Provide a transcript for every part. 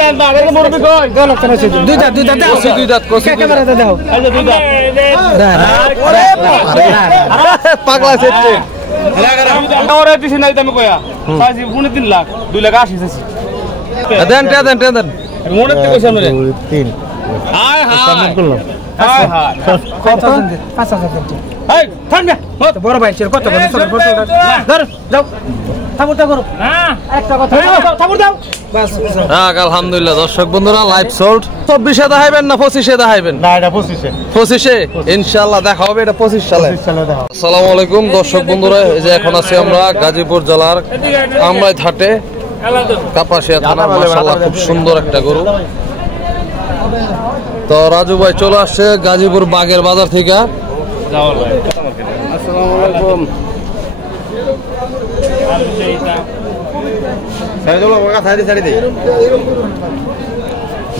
দেন না আগে মুরবি কই কয় লক্ষ না দুই দাঁত দাও দুই দাঁত কই ক্যামেরাতে দাও এই যে দুই দাঁত ওরে পাগলা সেটে ওরে দিছি নাই তুমি কইয়া সাইজি 3 লাখ 2 লাখ 80 চাইছি দেন দেন মনে তে কইছ আমরে 3 হায় হায় করলাম হায় হায় কত 5000 এই থামবে বড় ভাই ছিল কত ধর যাও থামুটা করো না একটা কথা থামুর দাও বাস আলহামদুলিল্লাহ দর্শক বন্ধুরা লাইভ সোল্ড 24 এ দেখাইবেন না 25 এ দেখাইবেন না এটা 25 এ ইনশাআল্লাহ দেখা হবে এটা 25 সালে দেখা আসসালামু আলাইকুম দর্শক বন্ধুরা এই যে এখন আছি আমরা গাজীপুর জেলার আমরাই ঘাটে কাপাসিয়া থানা মাশাআল্লাহ খুব সুন্দর একটা গরু তো রাজু ভাই চলে আসছে গাজীপুর বাগের বাজার থেকে আসসালামু আলাইকুম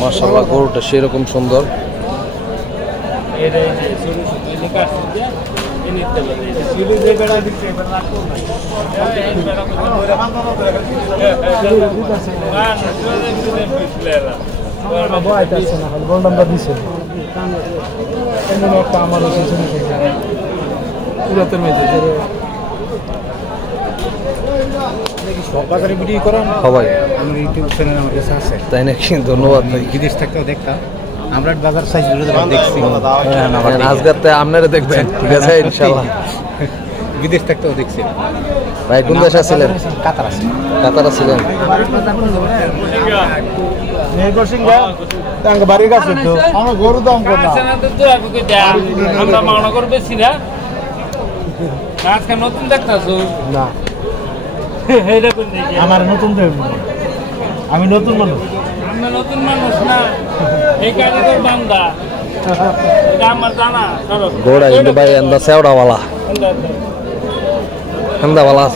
মাশাআল্লাহ গরুটা সেরকম সুন্দর তাই নাকি ধন্যবাদ ভাই বিদেশ থেকেও দেখতাম আমরা বাজার সাইজ দেখছি আজকে আপনারা দেখবেন ঠিক আছে ইনশাআল্লাহ বিদেশ থেকেও দেখছি ভাই কোন দেশে ছিলেন কাতার ছিলেন বাড়ির কাছে তো আমার গরু দাম কত আমরা মানা করবে না আজকে নতুন দেখতাছো না আমার নতুন আমি নতুন মানুষ আমরা নতুন মানুষ না এই কাজে তোর বান্দা এটা আমার জানা গোড়া কিন্তু ভাই এন্দা সেওড়াওয়ালা এন্দাওয়ালা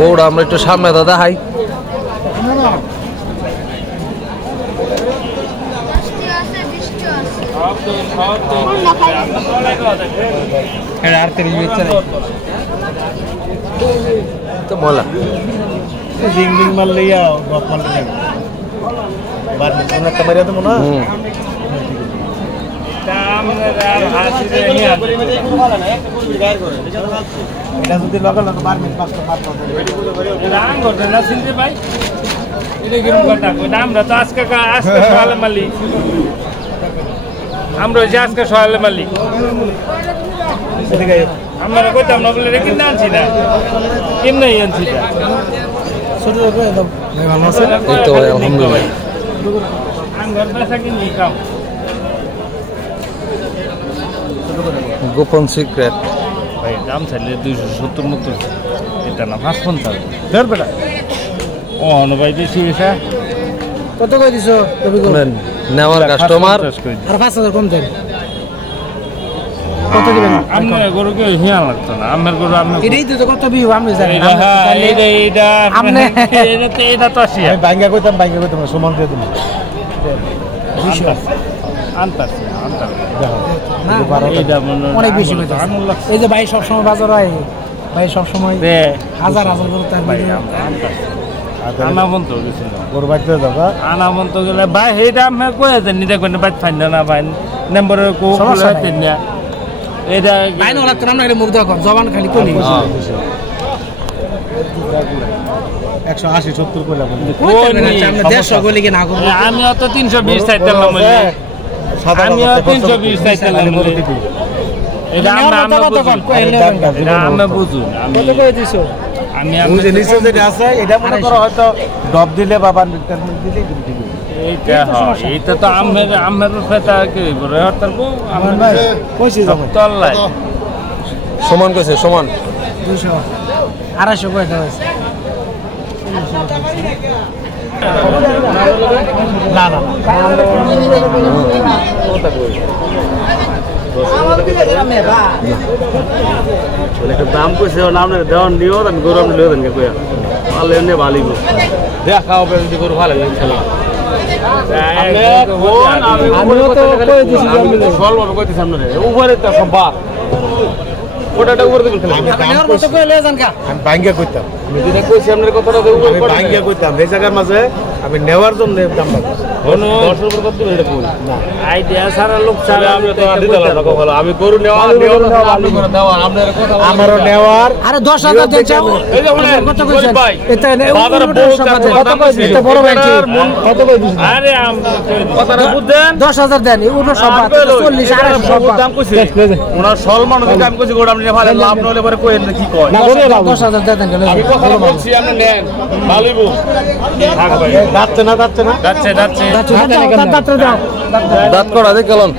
গোড়া আমরা একটু সামনে দাদা হাই তো বলা জিং জিং মারলে বাপ মারলে একটা মারিয়া তো মনে এটা যদি লগা লগা মারবে ভাই এটা কিরকম কথা আমরা তো আজকে সকালে মালিক আমরা ওই যে আজকে সকালে মালিক আমরা কইতাম না বলে কিনে আনছি না কিনে আনছি না ছোট একদম ভালো আছে এই তো আলহামদুলিল্লাহ আঙ্গুর বেচা কিনি কাম গোপন সিক্রেট ভাই দাম চাইলে 270 এটা না 550 ধর বেটা ও ভাই বেশি হইছে কত কই দিছো তুমি নেন নেওয়ার কাস্টমার আর 5000 কম দেন কত দিবেন আপনি গরু কি হিয়া লাগতো না আমার গরু আমি এটাই তো কত বিউ আমি জানি এইটা আপনি এটা তো আসি আমি ভাঙ্গা কইতাম সমান দিয়ে দিলাম 200 আনতাছি অনেক বেশি এই যে ভাই সবসময় বাজার হয় ভাই সবসময় হাজার হাজার করে তার ভাই আনাবন্ত গেছিল গরু বাড়িতে যাবা আনাবন্ত গেলে ভাই সেইটা আমি কয়ে দেন নিতে কোন বাইট ফাইন না ভাই নম্বরে কো তিন না এটা ভাই না লাগতো না এটা মুখ দাও জবান খালি কলি 180 70 কইলা বলি 150 কইলে কি না করব আমি অত 320 চাইতাম বলি আমি 320 চাইতাম এটা আমরা বুঝুন আমি কত কই দিছো আমি বুঝে নিছো যেটা আছে এটা মনে করো হয়তো ডব দিলে বাবা নির্ধারণ দিলে ঠিক এইটা হয় এইটা তো আমের ফেটা কি করে হতারবো আমার ভাই কইছি যাবে তল্লাই সমান কইছে সমান 200 250 কই দাও না না ওটা কই দাম কইছে নাম দেওয়ান নিও আমি গরম লিও দেন কইয়া ভালো এনে ভালো দেখা হবে যদি গরু ভালো লাগে খেলা আমিও তো কই দিছি আমি তো সলভ কইতে সামনে উপরে তো সব বার ওটাটা উপরে দিবেন খেলা আমি দাম কইতে কইলে জান কা আমি ভাঙ্গা কইতাম আমি যেটা কইছি আপনার কথাটা তো আমি ভাঙ্গিয়া কইতাম এই জায়গার মাঝে আমি নেওয়ার জন্য দাম পাচ্ছি দর্শক উপর কত এটা কই না আইডিয়া সারা লোক তাহলে আমি তো আদি দিলাম না কখনো আমি গরু নেওয়া আপনি করে দেওয়া আপনার কথা আমারও নেওয়ার আরে 10,000 দেন চাও এই যে বলেন কত কইছেন ভাই এটা বাজারে কত কইছেন এটা বড় ভাই কত কই দিছেন আরে কথাটা বুঝছেন 10,000 দেন উনো সব 40 250 সব দাম কইছি ওনার সলমান যদি আমি কইছি গোড়া আপনি ভালো লাভ না হলে পরে কইেন কি কয় না বলে দাও 10,000 দেন কেন আমি কথা বলছি আপনি নেন ভালোইব থাক ভাই যাচ্ছে না যাচ্ছে না যাচ্ছে দাঁত দাও দাঁত করা দে কেলন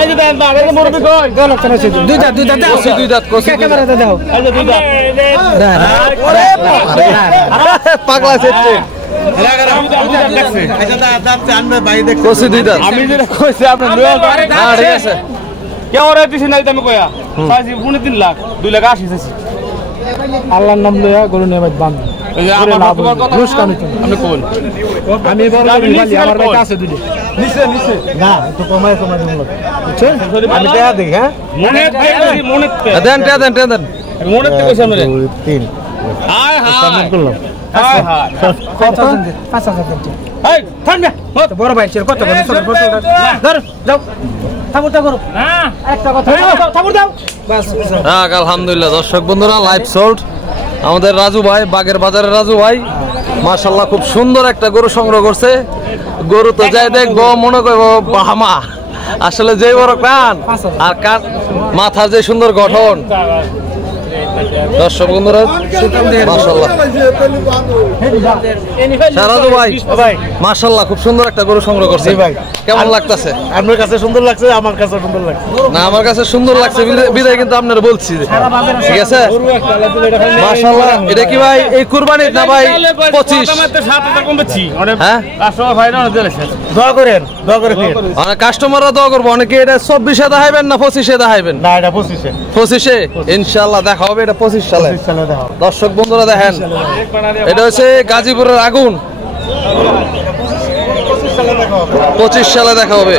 এই যে দেন দাঁত এই যে মুরবি কই 2 লাখ টাকা ছিল দুই দাঁত দাও দুই দাঁত কইছি ক্যামেরাতে দাও এই যে দুই দাঁত ওরে পাগলা সেচ্ছে আমি যেটা কইছি আপনি লয়ে হ্যাঁ ঠিক আছে কেউ রে দিছি নাই তুমি কইয়া চাইছি 3 লাখ 2 লাখ 80 চাইছি আল্লাহর নাম লইয়া গরু নিয়ে বাদ বান্ধ এই যে আমার তোমার কথা আপনি কোন আমি বড় ভাই আমার ভাই আছে দুটো নিচে নিচে না একটু কমায় দিন বুঝছেন আমি টাকা দেখি হ্যাঁ মনে মনে দেন মনে তে কইছি আমরা 2 3 হায় হায় করলাম হায় হায় কত 5,000 দেন এই থামবে বড় ভাই ছিল কত ধর যাও থামুর দাও করো না একটা কথা থামুর দাও বাস আলহামদুলিল্লাহ দর্শক বন্ধুরা লাইভ সোল্ড আমাদের রাজু ভাই বাগের বাজারের রাজু ভাই মাশাআল্লাহ খুব সুন্দর একটা গরু সংগ্রহ করছে গরু তো যাই দেখবো মনে করবো বাহামা আসলে যে বড় কান আর কান মাথার যে সুন্দর গঠন দর্শক বন্ধুরা মাশাআল্লাহ রাজু ভাই মাশাআল্লাহ খুব সুন্দর একটা গরু সংগ্রহ করছে ভাই কেমন লাগতেছে আপনার কাছে সুন্দর লাগছে আমার কাছে সুন্দর লাগছে না আমার কাছে সুন্দর লাগছে বিদায় কিন্তু আপনারা বলছি ঠিক আছে মাশাআল্লাহ এটা কি ভাই এই কুরবানির না ভাই 25 7,000 কম বেচি হ্যাঁ কাস্টমার ভাইরা না দিলেছে দোয়া করেন অনেক কাস্টমাররা দোয়া করবো অনেকে এটা 24-এ দেখাইবেন না 25-এ দেখাইবেন না এটা 25 25-এ ইনশাআল্লাহ দেখা হবে এটা 25 সালে সালে দাও দর্শক বন্ধুরা দেখেন এটা হচ্ছে গাজীপুরের আগুন 25 সালে দেখা হবে